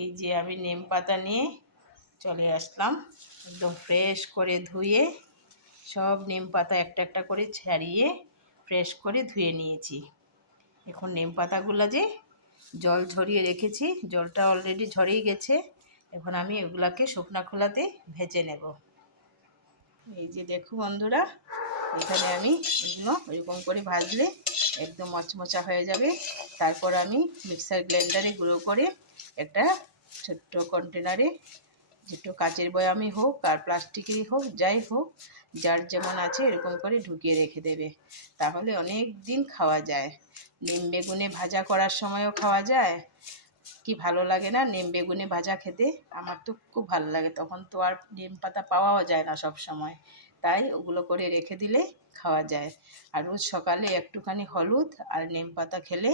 এই যে আমি নিম পাতা নিয়ে চলে আসলাম, একদম ফ্রেশ করে ধুয়ে সব নিম পাতা একটা একটা করে ছাড়িয়ে ফ্রেশ করে ধুয়ে নিয়েছি। এখন নিম পাতাগুলো যে জল ঝরিয়ে রেখেছি, জলটা অলরেডি ঝরেই গেছে। এখন আমি এগুলাকে শুকনো খোলাতে ভেজে নেব। এই যে দেখো বন্ধুরা, এখানে আমি এগুলো এরকম করে ভাজলে একদম মচমচা হয়ে যাবে। তারপর আমি মিক্সার গ্রাইন্ডারে গুঁড়ো করে একটা ছোট্ট কন্টেনারে, যেটা কাচের বয়ামই হোক আর প্লাস্টিকেরই হোক, যাই হোক, যার যেমন আছে এরকম করে ঢুকিয়ে রেখে দেবে। তাহলে অনেক দিন খাওয়া যায়। নিম বেগুনে ভাজা করার সময়ও খাওয়া যায়। কি ভালো লাগে না নিম বেগুনে ভাজা খেতে? আমার তো খুব ভালো লাগে। তখন তো আর নিম পাতা পাওয়াও যায় না সব সময়, তাই ওগুলো করে রেখে দিলে খাওয়া যায়। আর রোজ সকালে একটুখানি হলুদ আর নিম পাতা খেলে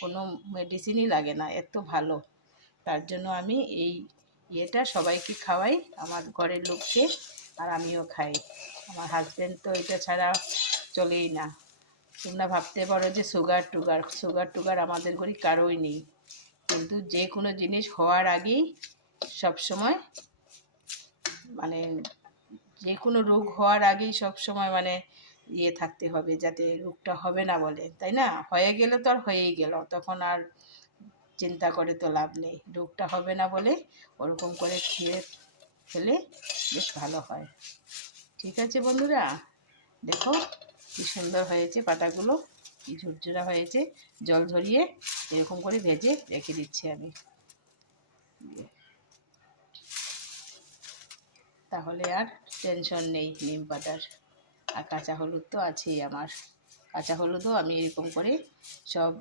কোনো মেডিসিনই লাগে না, এত ভালো। তার জন্য আমি এই ইয়েটা সবাইকে খাওয়াই, আমার ঘরের লোককে, আর আমিও খাই। আমার হাজব্যান্ড তো এটা ছাড়া চলেই না। তোমরা ভাবতে পারো যে সুগার টুগার আমাদের ঘরে কারোই নেই, কিন্তু যে কোনো জিনিস হওয়ার আগেই সবসময়, মানে যে কোনো রোগ হওয়ার আগেই সবসময় মানে ইয়ে থাকতে হবে, যাতে রোগটা হবে না বলে, তাই না? হয়ে গেলে তো আর হয়েই গেল, তখন আর চিন্তা করে তো লাভ নেই। রোগটা হবে না বলে ওরকম করে খেয়ে খেলে বেশ ভালো হয়। ঠিক আছে বন্ধুরা, দেখো কি সুন্দর হয়েছে পাতাগুলো, কি ঝুরঝুরা হয়েছে। জল ঝরিয়ে এরকম করে ভেজে রেখে দিচ্ছি আমি, তাহলে আর টেনশন নেই নিম পাতার। আর কাঁচা হলুদ তো আছেই আমার, কাঁচা হলুদও আমি এরকম করে সব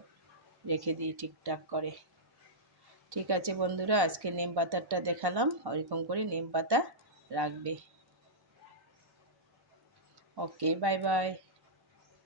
রেখে দিই ঠিকঠাক করে। ঠিক আছে বন্ধুরা, আজকে নিম পাতাটা দেখালাম, ওইরকম করে নিম পাতা রাখবে। ওকে, বাই বাই।